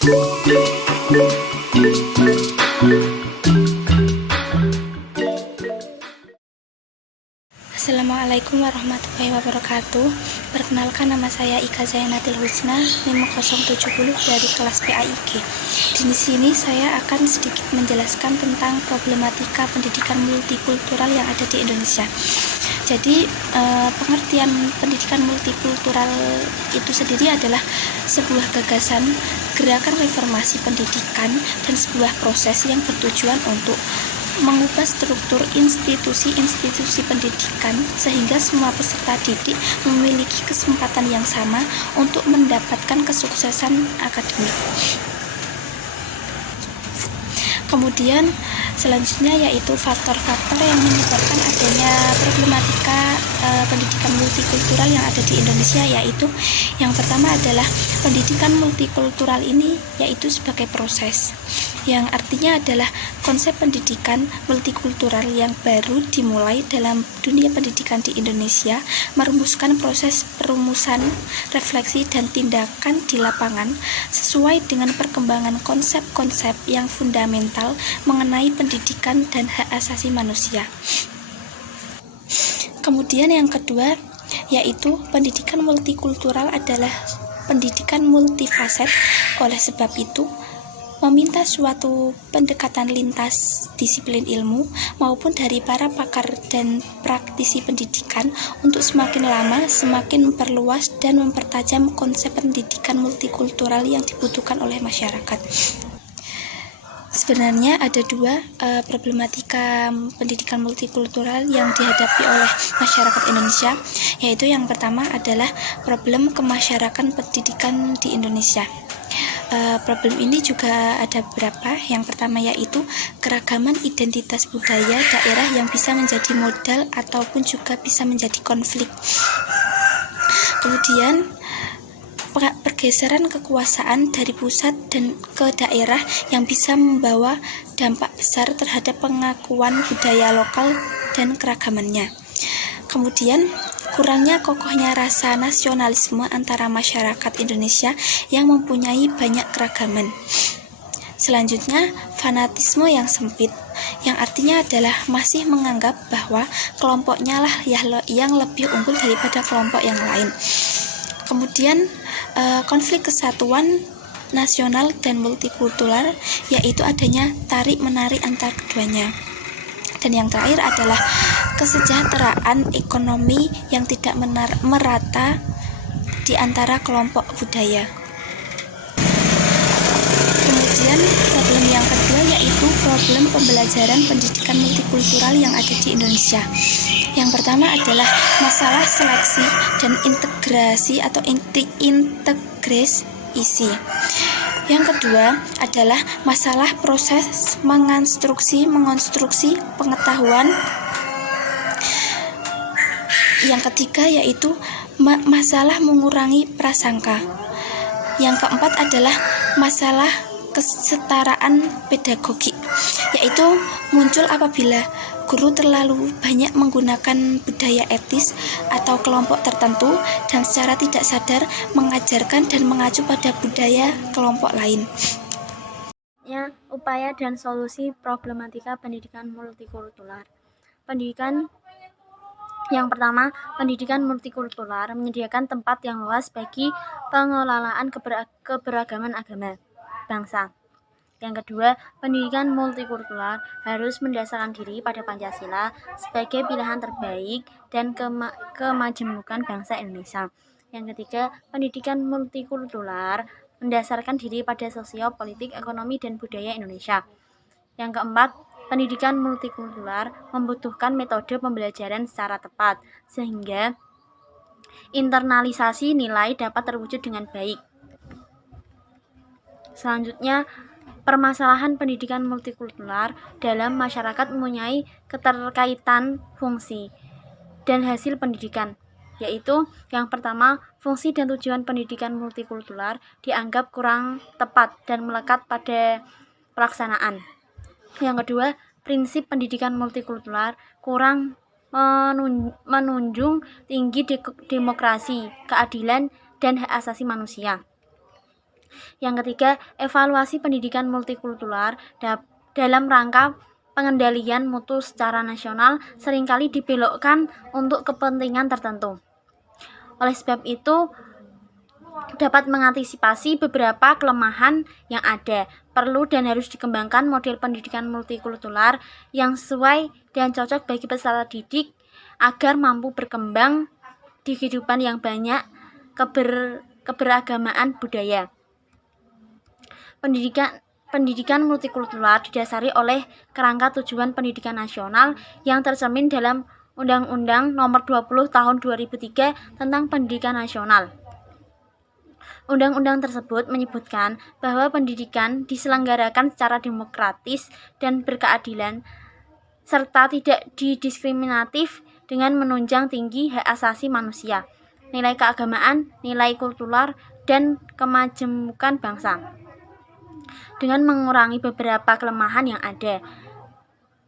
Assalamualaikum warahmatullahi wabarakatuh. Perkenalkan, nama saya Ika Zainatil Husna, NIM 070 dari kelas PAIG. Di sini saya akan sedikit menjelaskan tentang problematika pendidikan multikultural yang ada di Indonesia. Jadi, pengertian pendidikan multikultural itu sendiri adalah sebuah gagasan gerakan reformasi pendidikan dan sebuah proses yang bertujuan untuk mengubah struktur institusi-institusi pendidikan sehingga semua peserta didik memiliki kesempatan yang sama untuk mendapatkan kesuksesan akademik. Kemudian selanjutnya yaitu faktor-faktor yang menyebabkan adanya problematika pendidikan multikultural yang ada di Indonesia, yaitu yang pertama adalah pendidikan multikultural ini yaitu sebagai proses, yang artinya adalah konsep pendidikan multikultural yang baru dimulai dalam dunia pendidikan di Indonesia, merumuskan proses perumusan, refleksi, dan tindakan di lapangan sesuai dengan perkembangan konsep-konsep yang fundamental mengenai pendidikan dan hak asasi manusia. Kemudian yang kedua yaitu pendidikan multikultural adalah pendidikan multifaset. Oleh sebab itu, meminta suatu pendekatan lintas disiplin ilmu maupun dari para pakar dan praktisi pendidikan untuk semakin lama semakin memperluas dan mempertajam konsep pendidikan multikultural yang dibutuhkan oleh masyarakat. Sebenarnya ada dua problematika pendidikan multikultural yang dihadapi oleh masyarakat Indonesia, yaitu yang pertama adalah problem kemasyarakatan pendidikan di Indonesia. Problem ini juga ada beberapa. Yang pertama yaitu keragaman identitas budaya daerah yang bisa menjadi modal ataupun juga bisa menjadi konflik. Kemudian pergeseran kekuasaan dari pusat dan ke daerah yang bisa membawa dampak besar terhadap pengakuan budaya lokal dan keragamannya. Kemudian kurangnya kokohnya rasa nasionalisme antara masyarakat Indonesia yang mempunyai banyak keragaman. Selanjutnya, fanatisme yang sempit, yang artinya adalah masih menganggap bahwa kelompoknya lah yang lebih unggul daripada kelompok yang lain. Kemudian konflik kesatuan nasional dan multikultural, yaitu adanya tarik-menarik antar keduanya. Dan yang terakhir adalah kesejahteraan ekonomi yang tidak merata di antara kelompok budaya. Kemudian problem yang kedua yaitu problem pembelajaran pendidikan multikultural yang ada di Indonesia. Yang pertama adalah masalah seleksi dan integrasi atau integrasi isi. Yang kedua adalah masalah proses mengonstruksi pengetahuan. Yang ketiga yaitu masalah mengurangi prasangka. Yang keempat adalah masalah kesetaraan pedagogik, yaitu muncul apabila guru terlalu banyak menggunakan budaya etis atau kelompok tertentu dan secara tidak sadar mengajarkan dan mengacu pada budaya kelompok lain. Upaya dan solusi problematika pendidikan multikultural. Yang pertama, pendidikan multikultural menyediakan tempat yang luas bagi pengelolaan keberagaman agama bangsa. Yang kedua, pendidikan multikultural harus mendasarkan diri pada Pancasila sebagai pilihan terbaik dan kemajemukan bangsa Indonesia. Yang ketiga, pendidikan multikultural mendasarkan diri pada sosial, politik, ekonomi, dan budaya Indonesia. Yang keempat, pendidikan multikultural membutuhkan metode pembelajaran secara tepat, sehingga internalisasi nilai dapat terwujud dengan baik. Selanjutnya, permasalahan pendidikan multikultural dalam masyarakat mempunyai keterkaitan fungsi dan hasil pendidikan, yaitu yang pertama, fungsi dan tujuan pendidikan multikultural dianggap kurang tepat dan melekat pada pelaksanaan. Yang kedua, prinsip pendidikan multikultural kurang menunjung tinggi demokrasi, keadilan, dan hak asasi manusia. Yang ketiga, evaluasi pendidikan multikultural dalam rangka pengendalian mutu secara nasional seringkali dibelokkan untuk kepentingan tertentu. Oleh sebab itu, dapat mengantisipasi beberapa kelemahan yang ada. Perlu dan harus dikembangkan model pendidikan multikultural yang sesuai dan cocok bagi peserta didik agar mampu berkembang di kehidupan yang banyak keberagamaan budaya. Pendidikan multikultural didasari oleh kerangka tujuan pendidikan nasional yang tercermin dalam Undang-Undang Nomor 20 Tahun 2003 tentang Pendidikan Nasional. Undang-undang tersebut menyebutkan bahwa pendidikan diselenggarakan secara demokratis dan berkeadilan serta tidak didiskriminatif dengan menunjang tinggi hak asasi manusia, nilai keagamaan, nilai kultural, dan kemajemukan bangsa. Dengan mengurangi beberapa kelemahan yang ada,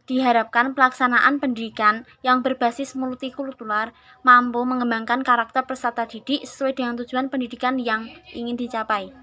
diharapkan pelaksanaan pendidikan yang berbasis multikultural mampu mengembangkan karakter peserta didik sesuai dengan tujuan pendidikan yang ingin dicapai.